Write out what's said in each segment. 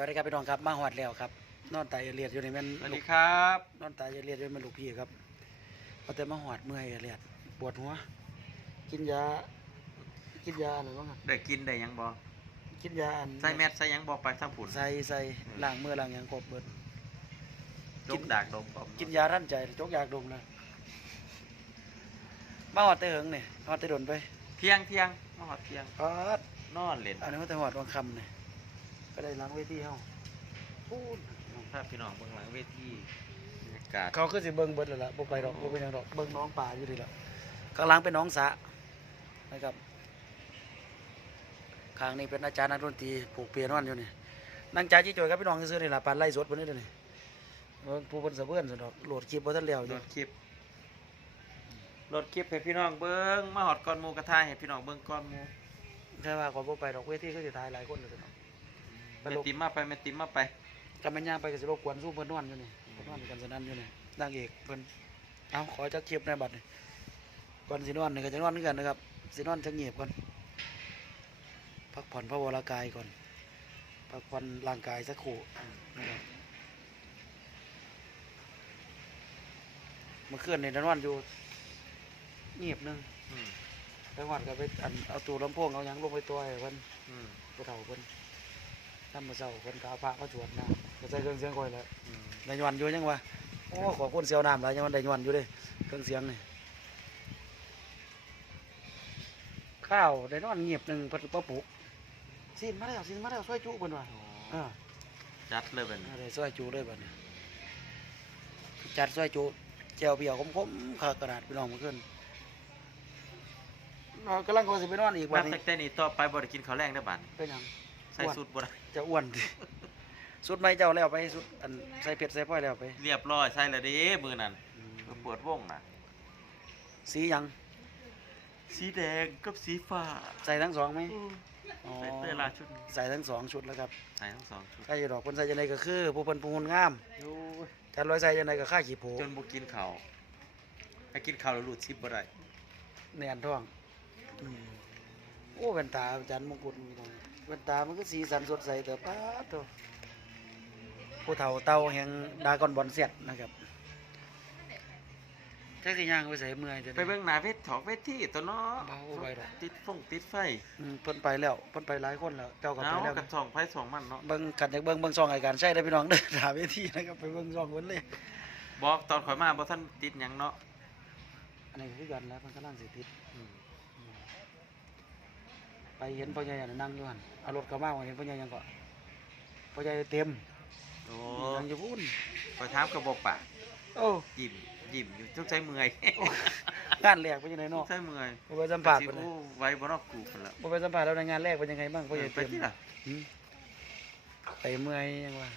วัสดีครับพี่น้องครับมาหอดแล้วครับนอนตายเลียดอยู่ในแม่นสวัสลูดีกครับนอนตายเลียดอยู่ในแม่นลูกพี่ครับเอาแต่มาหอดเมื่อยเลียดปวดหัว กินยากินยาอะไรบ้างอะได้กินได้หยังบ่กินยาอันใส่แมสใส่หยังบ่ไปทั้งผุนใส่ใส่ล้างมือล้างหยังครบเบิดจกดากดมบ่กินยารั่นใจจกอยากดมเลยมาหอดแต่เหิงเนี่ยหอดแต่โดนไปเที่ยงเที่ยงมาหอดเที่ยงพอดนอนเล่นอันนี้ว่าแต่หอดวังคำเนี่ย ก็ได้ล้างเวทีเฮาพูดภาพพี่น้องเบื้องหลังเวทีบรรยากาศเขาคือสิเบิ่งเบิดแล้วล่ะบ่ไปดอกบ่เป็นหยังดอกเบิ่งน้องป่าอยู่ดีล่ะข้างหลังเป็นน้องสระนะครับข้างนี้เป็นอาจารย์นักดนตรีผูกเปียนอนอยู่นี่นั่งจ่ายจี้จอยกับพี่น้องซื่อๆนี่ล่ะปานไล่สดเพิ่นนี่เด้อนี่เบิ่งผู้เพิ่นสะเบิ่นซั่นดอกโหลดคลิปบ่ทันแล้วอรยู่ถคลิปรถคลิปให้พี่น้องเบิ่งมาหอดก่อนหมูกระทายให้พี่น้องเบิ่งก่อนหมูแต่ว่าขอยบ่ไปดอกเวทีก็สิถ่ายหลายคนเลยซั่นดอ กไปแม่ลงติมมาไปแม่ติมมาไปก็แม่นย่างไปก็สิรบกวนสู้เพิ่นนอนอยู่นี่เพิ่นนอนกันสนั่นอยู่นี่นางเอกเพิ่นเอาขอจักคลิปในบัดนี่ก่อนสินอนนี่ก็จะนอนคือกันนะครับสินอนจักเงียบก่อนพักผ่อนพระวรากายก่อนพักผ่อนร่างกายสักครู่นะครับเมื่อคืนในนอนอยู่เงียบหนึงอืมไปหวัดก็ไปอันเอาตู้ลำโพงเอาหยังลงไปตัวให้เพิ่นอืมผู้เฒ่าเพิ่น ทำมาเช้าเพิ่นก็เอาพระมาสวดนะก็ใส่เครื่องเสียงค่อยแล้วอืมได้ยวนอยู่ยังวะโอ้ขอคนเสียวน้ำหลายยังมันได้ยวนอยู่เด้เครื่องเสียงนี่ข้าวได้นอนเงียบหนึ่งเพิ่นก็ปลุกสินมาแล้วสินมาแล้วช่วยจุเพิ่นว่าอ๋ออ่าจัดเลยเป็นได้ช่วยจุเลยบัดนี้จัดช่วยจุแจวเบี่ยวคมๆขากระดาษพี่น้องเมื่อคืนนอนกำลังก็สิไปนอนอีกนัวันบนี้แต่แต่นี้ต่อไปบ่ได้กินข้าวแรงได้อบัดเป็นหยัง ใส่สูตรบ่ได้จะอ้วนดิสุดไม่เจ้าแล้วไปสุดอันใส่เผ็ดใส่พ้อยแล้วไป เรียบร้อยใส่แล้วเด้มื้อนั้นเปิดวงน่ะ สีหยัง สีแดงกับสีฟ้า ใส่ทั้งสองไหมอ๋อใส่เสื้อลายชุดหนึ่งใส่ทั้งสองชุดแล้วครับ ใส่ทั้งสองชุดใส่อยู่ดอกคนใส่ยังไงก็คือผู้เพิ่นผู้หุ่นงามโอ้ยจันร้อยใส่ยังไงก็ค่าขี้โผจนบ่กินข้าวให้กินข้าวแล้วรูดซิปบ่ได้แน่นท้องอืมโอ้แว่นตาอาจารย์มงกุฎมีตรง แว่นตามันก็สีสันสดใสแต่ป้าดโตผู้เฒ่าเต่าแห่งดากอนบอลเสียดนะครับแท็กซี่ย่างไปใส่เมื่อยดี๋ยวไปนี้เบิ่งหน้าเวทถอกเวทีตัวเนาะเบาไปดอกติดฟงติดไฟอืมเพิ่นไปแล้วเพิ่นไปหลายคนแล้วเจ้าก็เอาไปแล้วกับสองไฟสองมันเนาะเบิ่งขันจากเบิ่งเบิ่งซองไอ้การใช้ได้อพี่น้องเด้อถามเวทีนะครับไปเบิ่งซองเพิ่นเลยบอกตอนข่อยมาบ่ทันติดหยังเนาะอันนี้คือกันแล้วมันกำลังสิติดอืม ไปเห็นพ่อใหญ่น่ะนั่งอยู่หั่นเอารถเข้ามาว่าเห็นพ่อใหญ่ยังก็พ่อใหญ่เต็มโอ้นั่งอยู่พุ่นข่อยถามก็บ่ปากโอ้ยิ้มยิ้มอยู่ทุกใจเมื่อยงานแรกเป็นยังไงทุเนาะกใจเมื่อยบ่ไปสัมภาษณ์สิเพิ่นโอ้น่ะไว้บ่เนอกกูพุ่นละบ่ไปสัมภาษณ์แล้วในงานแรกเป็นยังไงบ้างพ่อใหญ่ไปเต็มที่ล่ะหืมไปเมื่อยยังว่า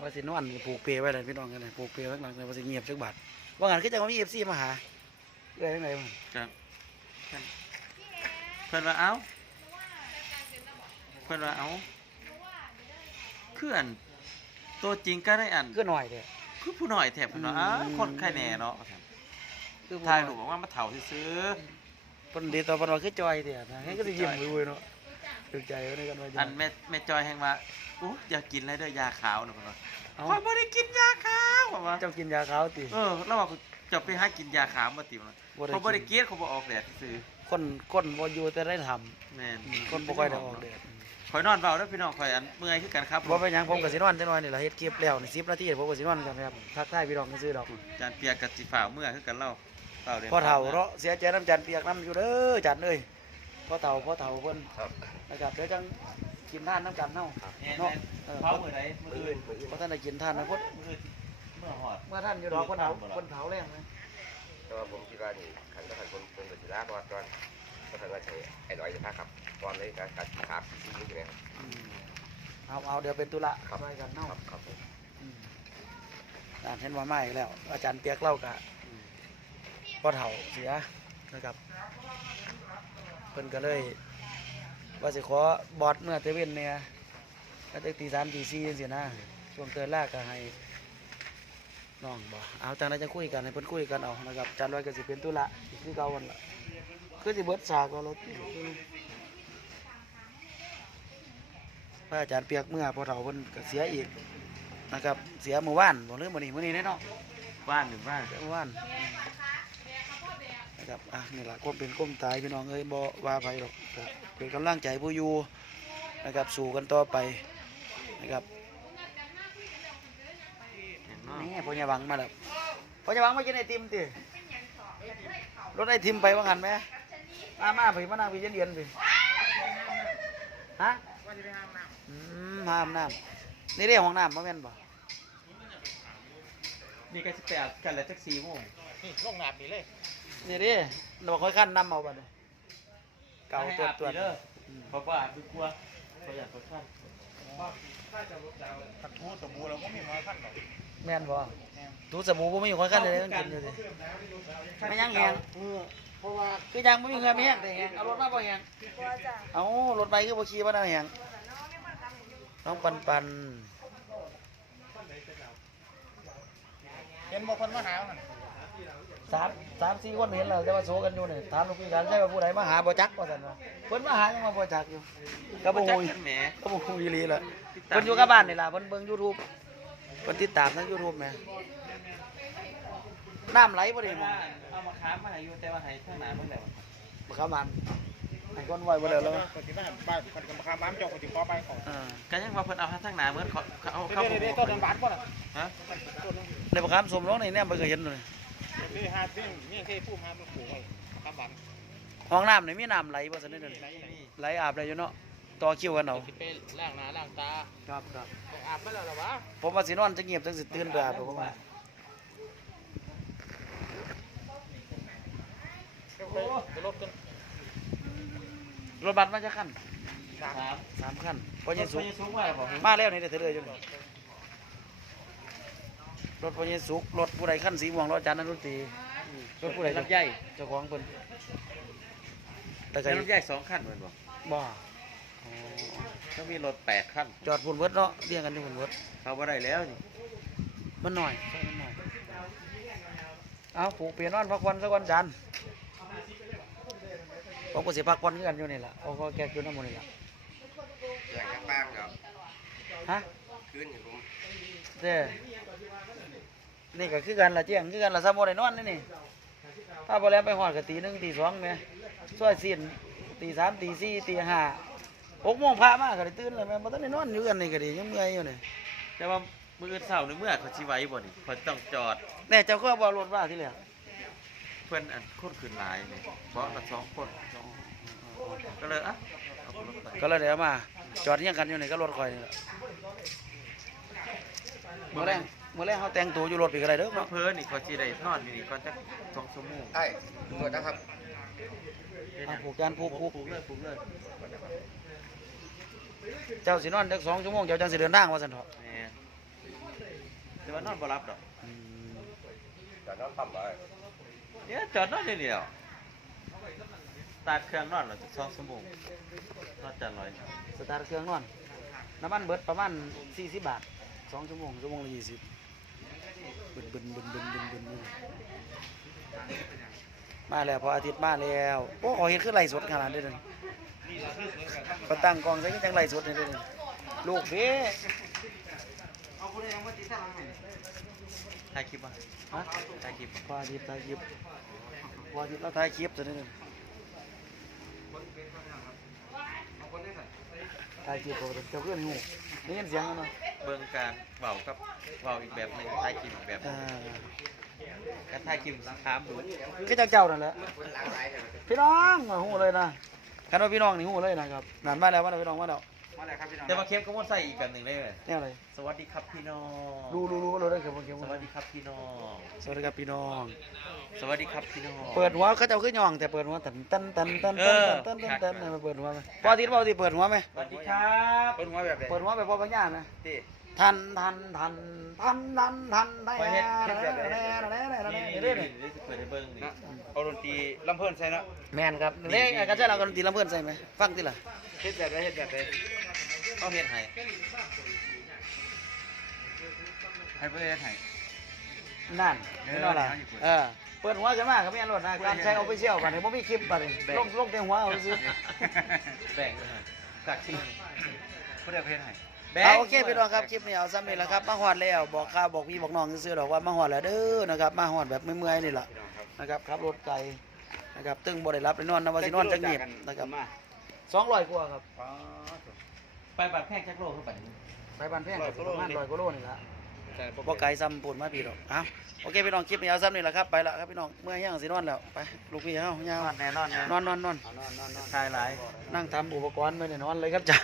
ว่าสินอนผูกเปไว้เลยพี่น้องกันเลยผูกเปไว้ข้างหลังเลยว่าสิเงียบจักบาทว่างั้นคือจังว่ามี FC มาหาเอ้ยจังไดบ้างครับเพิ่นว่าเอ้า เพิ่นว่าเอ้าคืออันตัวจริงก็ได้อันคือหน่อยเด้อ คือผู้น้อยแถบเพิ่นว่าอ้าอืม คนใครแน่เนาะคือผู้ถ่ายน้รูอปบอกว่ามาเฒ่าซื่อเพิ่นดีต่อเพิ่นว่าคือจอยเด้อนะให้ก็สิยิ้มอุ้ยๆเนาะถูกใจไว้ในกันว่าๆอันแม่แม่จอยแห่งว่าอู้อยากกินอะไรเด้อยาขาวเนาะเพิ่นว่าเอ้าข่อยบ่ได้กินยาขาวว่าว่าเจ้ากินยาขาวติ เออแล้วว่ากูจะไปหากินยาขาวมาติวนะบ่ได้เขาบ่ได้กินเกลียดเขาบ่ออกแดดซื่อ คนคนบ่อยู่แต่ได้ทำแม่นอืมคนบ่ค่อยได้ออกแดดข่อยนอนเฝ้าเด้อพี่น้องข่อยอันเมื่อยคือกันครับบ่เป็นหยังผมก็สินอนจังหน่อยนี่ล่ะเฮ็ดคลิปแล้วนี่10นาทีผมก็สินอนกันครับทักทายพี่น้องซื่อๆดอกจานเปียกกับสิฝ่าเมื่อยคือกันเล่าเฝ้าเด้พ่อเฒ่าเนาะเสียใจน้ำจันเปียกน้ำอยู่เด้อจันเอ้ยพ่อเฒ่าพ่อเฒ่าเพิ่นครับนะครับเดี๋ยวจังกินทานน้ำกันเฮาแม่นเนาะแม่นเออเฝ้ามื้อใดมื้ออื่นบ่ทันได้กินทานนะพุ่นมื้ออื่นเมื่อฮอด เมื่อท่านอยู่ดอกเพิ่นเฒ่าเพิ่นเฒ่าแรงไหม แต่ว่าผมคิดว่านี่ขันก็ขันคนคนกับศิลาเพราะว่าตอนก็ขันว่าใช้ไอ้ร้อยจะพาครับตอนเลยการการครับที่นี่ใช่ไหมครับ อืมเอาเอาเดี๋ยวเป็นตุละครับช่วยกันเนาะครับครับผมอืมอ่าเห็นว่ามาอีกแล้ว อาจารย์เปียกเล่ากะพ่อเฒ่าเสียนะครับเพิ่นก็เลย ว่าสิขอบอดเมื่อเตเว่นเนี่ยก็ได้ตีสามตีสี่จังซี่นะช่วงเตือนแรกก็ให้ น้องบ่เอาจังไดจะคุยกันให้เพิ่นคุยกันเอานะครับอาจารย์ร้อยก็สิเป็นตุละอีกคือเก่าวันละคือสิเบิดฉากแล้วรถเพระอาจารย์เปียกเมื่อพอเฒ่าเพิ่นก็เสียอีกนะครับ เสียเมื่อวานบ่ลืมมื้อนี้มื้อนี้แน่เนาะบ้านหนึ่งบ้านเสียเมื่อวานนะครับอะนี่ล่ะก้มเป็นก้มตายพี่น้องเอ้ยบ่ว่าไผหรอกครับเป็นกำลังใจผู้อยู่นะครับ สู้กันต่อไปนะครับอย่าง น้อยนี่พ่อใหญ่หวังมาแล้วพ่อใหญ่หวังมากินไอติมติรถไอติมไปว่างันไหมมามาไปมานั่งไปเย็นๆสิฮะอืมห้ามน้ำนี่เรียกห้องน้ำมาแม่นบ่นี่ก็จะไปอาบกันแล้วจักสี่โมงนี่ลงน้ำนี่เลยนี่ดิเราค่อยขั้นน้ำเอาบัดนี้เก่าตัวตัวให้อาบดีเด้อเพราะว่าดูกลัวเขาอยากไปขั้นผัดทูสบู่เราก็มีมาขั้นหรอก แม่นบ่ตูสบู่บ่มีค่อยขั้นเลยมันกินเลยดิไม่ยังแหงเพราะว่าคือยังไม่มีเงินไม่แหงแต่แหงเอารถมาบ่แหงเอารถไปคือบ่ขี่บ่ได้แหงน้องปันปันเห็นบอกคนมาหามันสามสามสี่คนเห็นแล้วแต่ว่าโซกันอยู่นี่ถามลูกพี่กันใช่ว่าผู้ใดมาหาบ่จักว่าซั่นว่าเพิ่นมาหายังมาบ่จักอยู่ก็บ่จักฮู้กันแหมก็บ่ฮู้อีหลีล่ะเพิ่นอยู่กับบ้านนี่ล่ะเพิ่นเบิ่ง YouTube เพิ่นติดตามทาง YouTube แหม่น้ำไหลบ่ได้หมองเอามาค้ามาให้อยู่แต่ว่าให้ข้างหน้าเมื่อไหร่บ่เข้ามันให้คนไว้บ่แล้วแล้วคนที่บ้านบ้านคนกับข้ามน้ำเจ้าคนที่ขอไปของเออก็ยังว่าเพิ่นเอาข้างหน้าเหมือนเขาเขาเอาเดี๋เข้ายวเดี๋ยวต้นน้ำบานก่อนอะฮะต้นนึงในบักคามสมร้องนี่แน่บ่เคยเห็นเลยเดี๋ยวหาที่นี่ที่ผู้มาปลูกไว้ข้ามบานห้องน้ำนี่มีน้ำไหลบ่ซั่นเด้อไหนนี่ไหนไหลอาบได้อยู่เนาะ ต่อคิวกันเอาที่ไปล้างหน้าล้างตาครับครับอาบไม่แล้วหรอวะผมว่าสินอนจะเงียบจังสิตื่นไปอาบผมว่าไปรถกันรถบัสมาจะคันสามสามสามคันพอยัเยซูสูงว่าบอกมาแล้วนี่เด้อเถอะเลยอยู่นี่รถพอเยซูรถผู้ใดคันสีม่วงรถอาจารย์นันรุตรีรถผู้ใดลำไยเจ้าของเพิ่นแต่ก็แล้วลำไยสองขั้นเหมือนบอ กบ่ต้องมีรถแปดขั้นจอดพุ่นเบิดเนาะเรียงกันอยู่พุ่นเบิดเขาบ่ได้แล้วนี่มันหน่อยใช่มันหน่อย เอาผูกเปลี่ยนนอนพักวันสักวันจันทร์ผมก็สิพักวันคือกันอยู่นี่แหละเขาก็แกกอยู่น้ำมันนี่แหละอย่างนี้บ้างครับฮะคืนอยู่ผมเด้นี่ก็คือกันละเจียงคือกันละสามโมได้นอนนี่นี่ถ้าพอแล้วไปหอดก็ตีหนึ่งตีสองแม่ช่วยสิ้นตีสามตีสี่ตีห้า หกโมงพระมากก็ได้ตื่นเลยแม่บ่ต้องได้นอนอยู่กันนี่ก็ดียังเมื่อยอยู่นี่แต่ว่ามืออื่นเสาร์หรือเมื่อเขาชีไว้บ่นี่เขาต้องจอด แน่เจ้าก็บ่รถว่าที่เหลือเพื่อนอันคนขึ้นหลายนี่เพราะละสองคนก็เลยอะเอารถไปก็เลยเดี๋ยวมา จอดเรียงกันอยู่นี่ก็รถคอยนี่แหละเมื่อแรงเมื่อแรงเขาแต่งตัวอยู่รถไปก็ได้เด้อเพราะเนาะเพิ่นนี่เขาจีได้นอนอยู่นี่ก่อนจะสองชั่วโมงไอ้ตำรวจนะครับอะผูกจานผูกผูกปลูกเลยปลูกเลย เจ้าสินอนจักสองชั่วโมงเจ้าจังสิเดินทางว่าซั่นเถอะแม่แต่ว่านอนบ่รับดอกอืมจอดน้ำปั๊มเลยเนี่ยจอดนอนเดียวๆตัดเครื่องนอนแล้วสองชั่วโมงนอนจันร้อยสตาร์ทเครื่องนอนน้ำมันเบิดประมาณ40บาทสองชั่วโมงชั่วโมงละ20บึนบึนบึนบึนบึนบึนบึน มาแล้วพออาทิตย์มาแล้วโอ้ขอเห็นคือไล่สดขนาดนี้เลยประตั้งกล้องใส่ก็จังไล่สดนี่เลยลูกเด้ถ่ายคลิปป่ะฮะถ่ายคลิปพออาทิตย์ถ่ายคลิปพออาทิตย์เราถ่ายคลิปตัวนี้นึงถ่ายคลิปตัวเจ้าเพื่อนหูได้ยินเสียงแล้วเนาะเบิ่งการเบากับเบาอีกแบบหนึงถ่ายคลิปอีกแบบหอ่านึ่ง การถ่ายคลิปถามดูคือเจ้าเจ้านั่นแหละคนหลากหลายเลยพี่น้องมาหูเลยนะคันว่าพี่น้องนี่หูเลยนะครับนั่นมาแล้วมาแล้วพี่น้องมาแล้วมาเลยครับพี่น้องแต่ว่าเคปก็มดใส่อีกแบบหนึ่งเลยเนี่ยอะไรสวัสดีครับพี่น้องรู้รู้รู้รู้ได้เก็บเก็บสวัสดีครับพี่น้องสวัสดีครับพี่น้อง สวัสดีครับพี่น้อง เปิดหัวเขาเจ้าขึ้นย่องแต่เปิดหัวตันตันตันตันตันตันตันตันตันเปิดหัวไหมพออาทิตย์พออาทิตย์เปิดหัวไหมสวัสดีครับเป็นหัวแบบไหนเปิดหัวไปพอปัญญาไหมดิ ทันทันทันทันทันทันได้ไปเฮ็ดเฮ็ดแน่แบบไหนแน่แน่แน่แน่นี่แน่นี่เด้นี่อนี่เปิดให้เบิ่งนี่เอาดนตรีลำเพิ่นใส่เนาะแมนครับเล่กันใช่เรากันตีลำเพื่อนใส่ไหมฟังทีละเฮ็ดแบบไหนเฮ็ดแบบไหนเขาเฮ็ดให้ให้เพื่อนให้ นั่นเออไม่นอนละเอาอยู่เปิดเออเปิดหัวจะมากครับแม่นรถนะการใช้เอาไปเชี่ยวบัดนี้ผมมีคลิปบัดนี้ลงลงเต็มหัวเอาซื้อแบ่งเลยฮะกักที่ผู้ใดเพลงให้ เอาโอเคพี่น้องครับคลิปนี้เอาซ้ำนี่แหละครับมาฮอดแล้วบอกข่าวบอกพี่บอกน้องซื่อๆหรอกว่ามาฮอดแล้วเด้อนะครับมาฮอดแบบเมื่อยๆนี่แหละนะครับขับรถไกลนะครับตึงบ่ได้รับได้นอนนะว่าสินอนจักเงียบนะครับ200กว่าครับไปบัดแพงจักโลขึ้นไป ไปบ้านแพงก็สิประมาณ100กว่าโลนี่ล่ะแต่บ่ไกลซ้ำปูนมาพี่ดอกเอ้าโอเคพี่น้องคลิปนี้เอาซ้ำนี่แหละครับไปละครับพี่น้องเมื่อยยังสินอนแล้วไปลูกพี่เฮายาวนอนแน่นอนแน่นอนนอนนอนนอนนอนนอนทายหลายนั่งทำอุปกรณ์ไว้ในนอนเลยครับจ้า